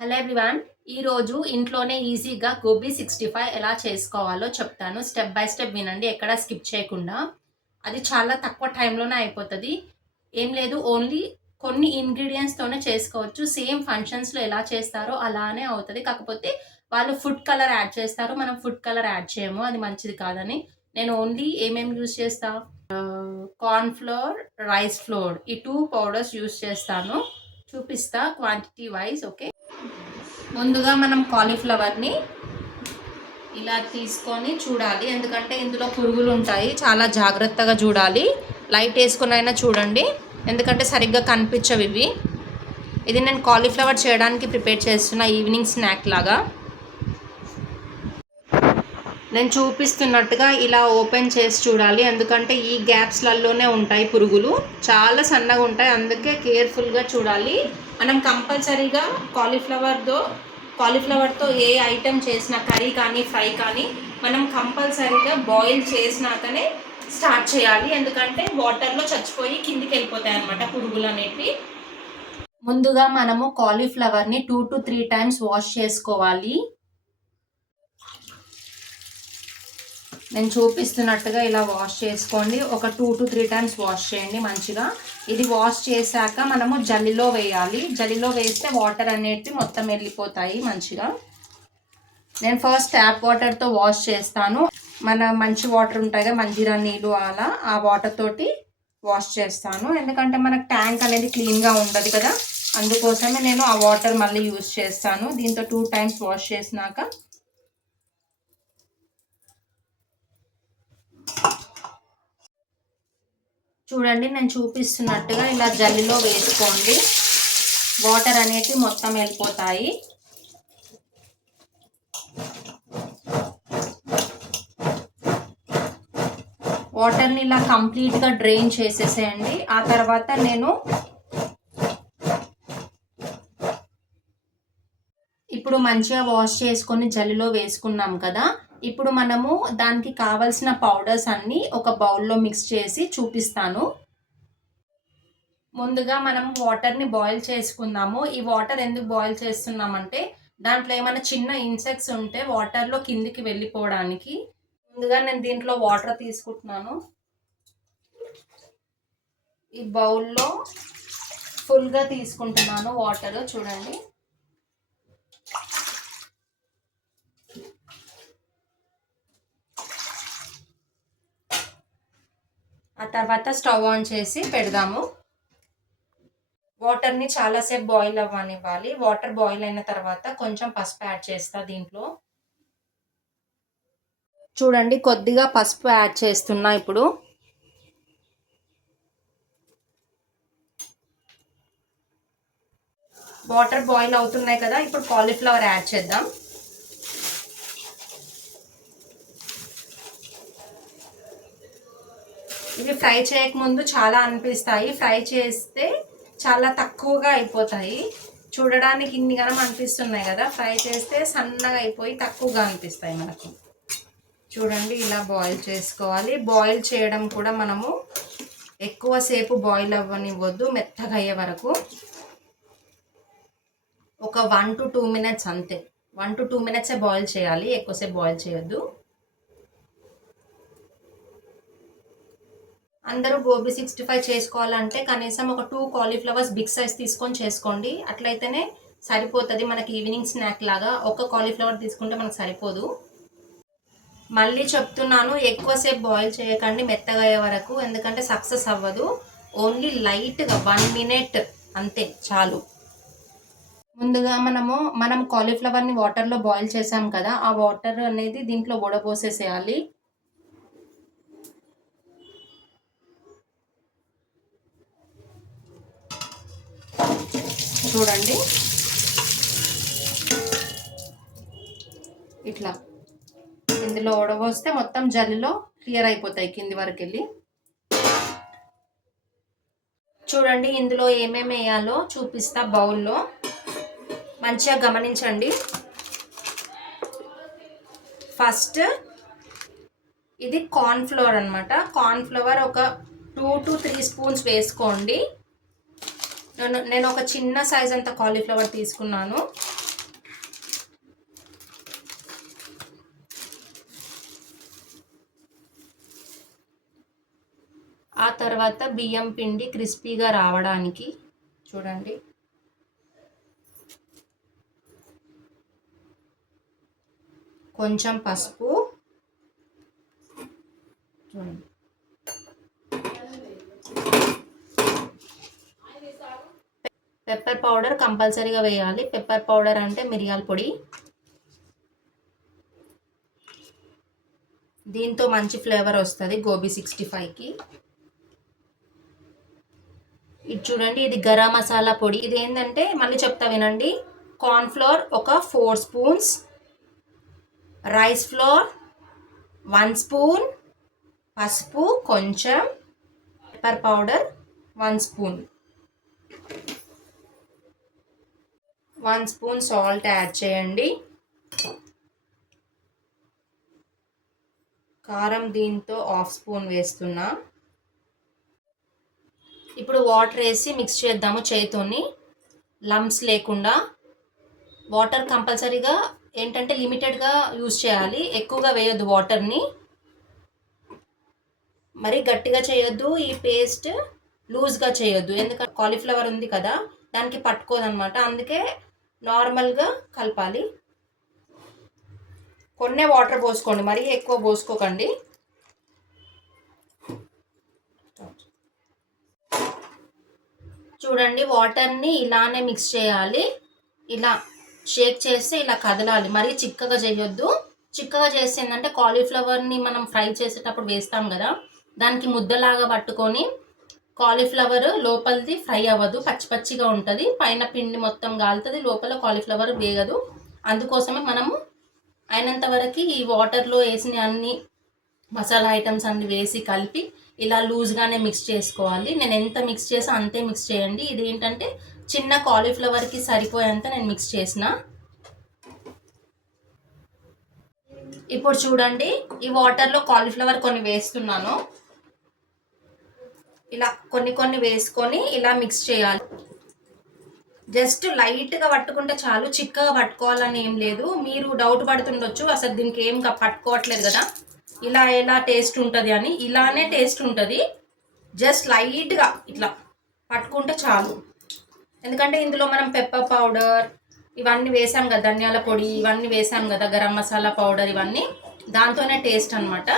Hello everyone. ఈరోజు ఇంట్లోనే ఈజీగా గోబీ 65 ఎలా చేసుకోవాలో చెప్తాను. స్టెప్ బై స్టెప్ వినండి, ఎక్కడ స్కిప్ చేయకుండా. అది చాలా తక్కువ టైంలోనే అయిపోతుంది. ఏం లేదు, ఓన్లీ కొన్ని ఇంగ్రీడియంట్స్తోనే చేసుకోవచ్చు. సేమ్ ఫంక్షన్స్లో ఎలా చేస్తారో అలానే అవుతుంది. కాకపోతే వాళ్ళు ఫుడ్ కలర్ యాడ్ చేస్తారు, మనం ఫుడ్ కలర్ యాడ్ చేయము, అది మంచిది కాదని. నేను ఓన్లీ ఏమేమి యూస్ చేస్తా, కార్న్ ఫ్లోర్, రైస్ ఫ్లోర్, ఈ 2 పౌడర్స్ యూస్ చేస్తాను. చూపిస్తా క్వాంటిటీ వైజ్. ఓకే, ముందుగా మనం కాలీఫ్లవర్ని ఇలా తీసుకొని చూడాలి, ఎందుకంటే ఇందులో పురుగులు ఉంటాయి. చాలా జాగ్రత్తగా చూడాలి. లైట్ వేసుకుని అయినా చూడండి, ఎందుకంటే సరిగ్గా కనిపించవు ఇవి. ఇది నేను కాలీఫ్లవర్ చేయడానికి ప్రిపేర్ చేస్తున్న ఈవినింగ్ స్నాక్ లాగా. నేను చూపిస్తున్నట్టుగా ఇలా ఓపెన్ చేసి చూడాలి, ఎందుకంటే ఈ గ్యాప్స్లలోనే ఉంటాయి పురుగులు. చాలా సన్నగా ఉంటాయి, అందుకే కేర్ఫుల్గా చూడాలి. మనం కంపల్సరీగా కాలీఫ్లవర్తో ఏ ఐటెం చేసినా, కర్రీ కానీ ఫ్రై కానీ, మనం కంపల్సరీగా బాయిల్ చేసినాకనే స్టార్ట్ చేయాలి, ఎందుకంటే వాటర్లో చచ్చిపోయి కిందికి వెళ్ళిపోతాయి అన్నమాట పురుగులు అనేవి. ముందుగా మనము కాలీఫ్లవర్ని 2 to 3 times వాష్ చేసుకోవాలి. నేను చూపిస్తున్నట్టుగా ఇలా వాష్ చేసుకోండి. ఒక 2 to 3 times వాష్ చేయండి మంచిగా. ఇది వాష్ చేశాక మనము జల్లిలో వేయాలి. జల్లిలో వేస్తే వాటర్ అనేటివి మొత్తం వెళ్ళిపోతాయి మంచిగా. నేను ఫస్ట్ ట్యాప్ వాటర్తో వాష్ చేస్తాను. మన మంచి వాటర్ ఉంటాయి కదా, మంజీరా నీళ్ళు, అలా ఆ వాటర్ తోటి వాష్ చేస్తాను, ఎందుకంటే మనకు ట్యాంక్ అనేది క్లీన్గా ఉండదు కదా, అందుకోసమే నేను ఆ వాటర్ మళ్ళీ యూజ్ చేస్తాను. దీంతో 2 times వాష్ చేసినాక చూడండి, నేను చూపిస్తున్నట్టుగా ఇలా జల్లిలో వేసుకోండి. వాటర్ అనేటివి మొత్తం వెళ్ళిపోతాయి. వాటర్ని ఇలా కంప్లీట్గా డ్రైన్ చేసేసేయండి. ఆ తర్వాత నేను ఇప్పుడు మంచిగా వాష్ చేసుకొని జల్లిలో వేసుకున్నాం కదా, ఇప్పుడు మనము దానికి కావలసిన పౌడర్స్ అన్నీ ఒక బౌల్లో మిక్స్ చేసి చూపిస్తాను. ముందుగా మనం వాటర్ని బాయిల్ చేసుకుందాము. ఈ వాటర్ ఎందుకు బాయిల్ చేస్తున్నామంటే, దాంట్లో ఏమైనా చిన్న ఇన్సెక్ట్స్ ఉంటే వాటర్లో కిందికి వెళ్ళిపోవడానికి. ముందుగా నేను దీంట్లో వాటర్ తీసుకుంటున్నాను. ఈ బౌల్లో ఫుల్గా తీసుకుంటున్నాను వాటర్, చూడండి. ఆ తర్వాత స్టవ్ ఆన్ చేసి పెడదాము. వాటర్ని చాలాసేపు బాయిల్ అవ్వనివ్వాలి. వాటర్ బాయిల్ అయిన తర్వాత కొంచెం పసుపు యాడ్ చేస్తా దీంట్లో. చూడండి, కొద్దిగా పసుపు యాడ్ చేస్తున్నా ఇప్పుడు. వాటర్ బాయిల్ అవుతున్నాయి కదా, ఇప్పుడు కాలీఫ్లవర్ యాడ్ చేద్దాం. ఇవి ఫ్రై చేయకముందు చాలా అనిపిస్తాయి, ఫ్రై చేస్తే చాలా తక్కువగా అయిపోతాయి. చూడడానికి ఇన్ని గనం అనిపిస్తున్నాయి కదా, ఫ్రై చేస్తే సన్నగా అయిపోయి తక్కువగా అనిపిస్తాయి మనకు. చూడండి, ఇలా బాయిల్ చేసుకోవాలి. బాయిల్ చేయడం కూడా మనము ఎక్కువసేపు బాయిల్ అవ్వనివ్వద్దు, మెత్తగా అయ్యే వరకు. ఒక 1 to 2 minutes అంతే. 1 to 2 minutes బాయిల్ చేయాలి, ఎక్కువసేపు బాయిల్ చేయొద్దు. అందరూ గోబీ 65 చేసుకోవాలంటే కనీసం ఒక 2 కాలీఫ్లవర్స్ బిగ్ సైజ్ తీసుకొని చేసుకోండి, అట్లయితేనే సరిపోతుంది మనకి ఈవినింగ్ స్నాక్ లాగా. ఒక కాలీఫ్లవర్ తీసుకుంటే మనకు సరిపోదు. మళ్ళీ చెప్తున్నాను, ఎక్కువసేపు బాయిల్ చేయకండి మెత్తగా అయ్యే వరకు, ఎందుకంటే సక్సెస్ అవ్వదు. ఓన్లీ లైట్గా 1 minute అంతే చాలు. ముందుగా మనం కాలీఫ్లవర్ని వాటర్లో బాయిల్ చేసాం కదా, ఆ వాటర్ అనేది దీంట్లో వడపోసేసేయాలి. చూడండి, ఇట్లా ఇందులో వడబోస్తే మొత్తం జల్లిలో క్లియర్ అయిపోతాయి కింది వరకు వెళ్ళి. చూడండి, ఇందులో ఏమేమి వేయాలో చూపిస్తా బౌల్లో, మంచిగా గమనించండి. ఫస్ట్ ఇది కార్న్ ఫ్లోర్ అనమాట. కార్న్ ఫ్లోర్ ఒక 2 to 3 spoons వేసుకోండి. నేను ఒక చిన్న సైజ్ అంత కాలీఫ్లవర్ తీసుకున్నాను. తర్వాత బియ్యం పిండి క్రిస్పీగా రావడానికి చూడండి కొంచెం పసుపు, చూడండి పెప్పర్ పౌడర్ కంపల్సరీగా వేయాలి. పెప్పర్ పౌడర్ అంటే మిరియాల పొడి. దీంతో మంచి ఫ్లేవర్ వస్తుంది గోబీ 65కి. ఇది చూడండి, ఇది గరం మసాలా పొడి. ఇది ఏంటంటే మళ్ళీ చెప్తా వినండి. కార్న్ఫ్లోర్ ఒక 4 స్పూన్స్, రైస్ ఫ్లోర్ 1 స్పూన్, పసుపు కొంచెం, pepper powder 1 spoon, 1 spoon salt add చేయండి. కారం దీంతో 1/2 స్పూన్ వేస్తున్నా. ఇప్పుడు వాటర్ వేసి మిక్స్ చేద్దాము చేతితోని, లమ్స్ లేకుండా. వాటర్ కంపల్సరీగా ఏంటంటే లిమిటెడ్గా యూజ్ చేయాలి, ఎక్కువగా వేయొద్దు వాటర్ని, మరి గట్టిగా చేయొద్దు. ఈ పేస్ట్ లూజ్గా చేయొద్దు, ఎందుకంటే కాలీఫ్లవర్ ఉంది కదా దానికి పట్టుకోదనమాట, అందుకే నార్మల్గా కలపాలి. కొన్నే వాటర్ పోసుకోండి, మరీ ఎక్కువ పోసుకోకండి. చూడండి వాటర్ని ఇలానే మిక్స్ చేయాలి, ఇలా షేక్ చేస్తే ఇలా కదలాలి, మరీ చిక్కగా చేయొద్దు. చిక్కగా చేస్తే ఏంటంటే కాలీఫ్లవర్ని మనం ఫ్రై చేసేటప్పుడు వేస్తాం కదా, దానికి ముద్దలాగా పట్టుకొని కాలీఫ్లవర్ లోపలిది ఫ్రై అవ్వదు, పచ్చి పచ్చిగా ఉంటుంది. పైన పిండి మొత్తం గాలుతుంది, లోపల కాలీఫ్లవర్ వేగదు. అందుకోసమే మనము అయినంత వరకు ఈ వాటర్లో వేసిన అన్ని మసాలా ఐటమ్స్ అన్ని వేసి కలిపి ఇలా లూజ్గానే మిక్స్ చేసుకోవాలి. నేను ఎంత మిక్స్ చేసా అంతే మిక్స్ చేయండి. ఇది ఏంటంటే చిన్న కాలీఫ్లవర్కి సరిపోయేంత నేను మిక్స్ చేసిన. ఇప్పుడు చూడండి, ఈ వాటర్లో కాలీఫ్లవర్ కొన్ని వేస్తున్నాను. ఇలా కొన్ని వేసుకొని ఇలా మిక్స్ చేయాలి. జస్ట్ లైట్గా పట్టుకుంటే చాలు, చిక్కగా పట్టుకోవాలని ఏం లేదు. మీరు డౌట్ పడుతుండొచ్చు అసలు దీనికి ఏం పట్టుకోవట్లేదు కదా, ఇలా ఎలా టేస్ట్ ఉంటుంది అని. ఇలానే టేస్ట్ ఉంటుంది, జస్ట్ లైట్గా ఇట్లా పట్టుకుంటే చాలు. ఎందుకంటే ఇందులో మనం పెప్పర్ పౌడర్ ఇవన్నీ వేసాం కదా, ధనియాల పొడి ఇవన్నీ వేసాం కదా, గరం మసాలా పౌడర్ ఇవన్నీ, దాంతోనే టేస్ట్ అనమాట.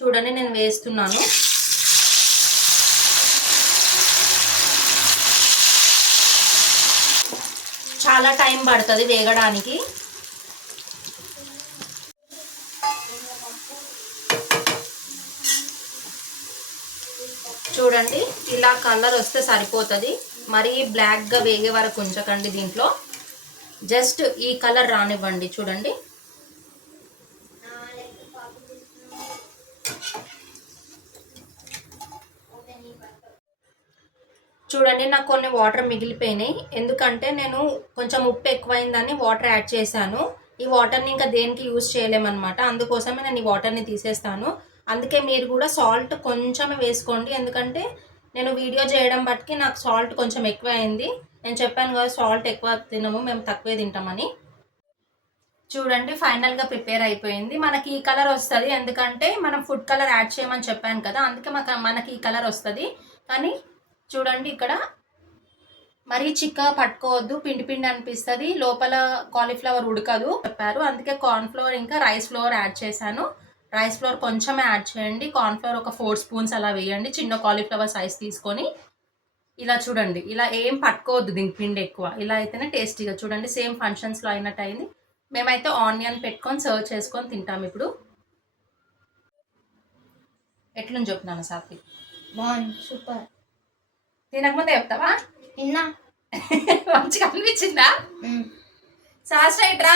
చూడండి నేను వేస్తున్నాను. చాలా టైం పడుతుంది వేగడానికి. చూడండి ఇలా కలర్ వస్తే సరిపోతుంది, మరీ బ్లాక్గా వేగే వరకు ఉంచకండి. దీంట్లో జస్ట్ ఈ కలర్ రానివ్వండి. చూడండి చూడండి నాకు కొన్ని వాటర్ మిగిలిపోయినాయి, ఎందుకంటే నేను కొంచెం ఉప్పు ఎక్కువైందని వాటర్ యాడ్ చేశాను. ఈ వాటర్ని ఇంకా దేనికి యూజ్ చేయలేమన్నమాట, అందుకోసమే నేను ఈ వాటర్ని తీసేస్తాను. అందుకే మీరు కూడా సాల్ట్ కొంచెం వేసుకోండి, ఎందుకంటే నేను వీడియో చేయడం బట్టి నాకు సాల్ట్ కొంచెం ఎక్కువ అయింది. నేను చెప్పాను కదా సాల్ట్ ఎక్కువ తినము, మేము తక్కువే తింటామని. చూడండి ఫైనల్గా ప్రిపేర్ అయిపోయింది. మనకి ఈ కలర్ వస్తుంది, ఎందుకంటే మనం ఫుడ్ కలర్ యాడ్ చేయమని చెప్పాను కదా, అందుకే మనకి ఈ కలర్ వస్తుంది. కానీ చూడండి ఇక్కడ మరీ చిక్కగా పట్టుకోవద్దు, పిండి పిండి అనిపిస్తుంది, లోపల కాలీఫ్లవర్ ఉడకదు చెప్పారు. అందుకే కార్న్ఫ్లోర్ ఇంకా రైస్ ఫ్లోర్ యాడ్ చేశాను. రైస్ ఫ్లోర్ కొంచెమే యాడ్ చేయండి, కార్న్ఫ్లోర్ ఒక 4 స్పూన్స్ అలా వేయండి, చిన్న కాలీఫ్లవర్ సైజ్ తీసుకొని. ఇలా చూడండి, ఇలా ఏం పట్టుకోవద్దు దీనికి పిండి ఎక్కువ, ఇలా అయితేనే టేస్టీగా. చూడండి సేమ్ ఫంక్షన్స్లో అయినట్టు అయింది. మేమైతే ఆనియన్ పెట్టుకొని సర్వ్ చేసుకొని తింటాం. ఇప్పుడు ఎట్లని చెప్తున్నాను సాత్విక్? బాగుంది, సూపర్. తినకముందే చెప్తావా? తిన్నా. మంచిగా అనిపించిందా? సాస్ట్రైట్ రా.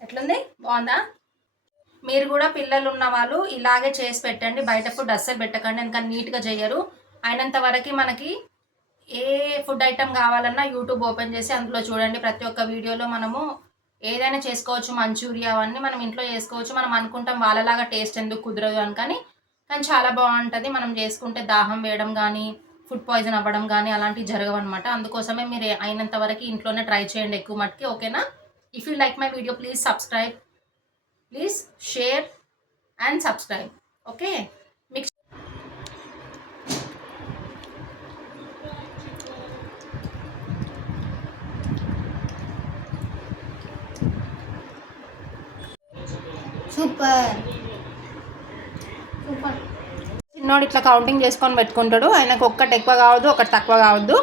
ఎట్లుంది, బాగుందా? మీరు కూడా పిల్లలు ఉన్న వాళ్ళు ఇలాగే చేసి పెట్టండి, బయట ఫుడ్ అస్సలు పెట్టకండి, ఎందుకంటే నీట్గా చేయరు. అయినంత వరకు మనకి ఏ ఫుడ్ ఐటెం కావాలన్నా యూట్యూబ్ ఓపెన్ చేసి అందులో చూడండి, ప్రతి ఒక్క వీడియోలో మనము ఏదైనా చేసుకోవచ్చు. మంచూరియా అవన్నీ మనం ఇంట్లో చేసుకోవచ్చు. మనం అనుకుంటాం వాళ్ళలాగా టేస్ట్ ఎందుకు కుదరదు అని, కానీ చాలా బాగుంటుంది మనం చేసుకుంటే. దాహం వేయడం కానీ ఫుడ్ పాయిజన్ అవ్వడం కానీ అలాంటివి జరగవన్నమాట. అందుకోసమే మీరు అయినంత వరకు ఇంట్లోనే ట్రై చేయండి ఎక్కువ మట్టుకి. ఓకేనా? If you like my video please subscribe, please share and subscribe. Okay, మీకు సూపర్ సూపర్. చిన్నోడు ఇట్లా కౌంటింగ్ చేసుకొని పెట్టుకుంటాడు. ఆయనకు ఒక్కటి ఎక్కువ కావద్దు, ఒకటి తక్కువ కావద్దు.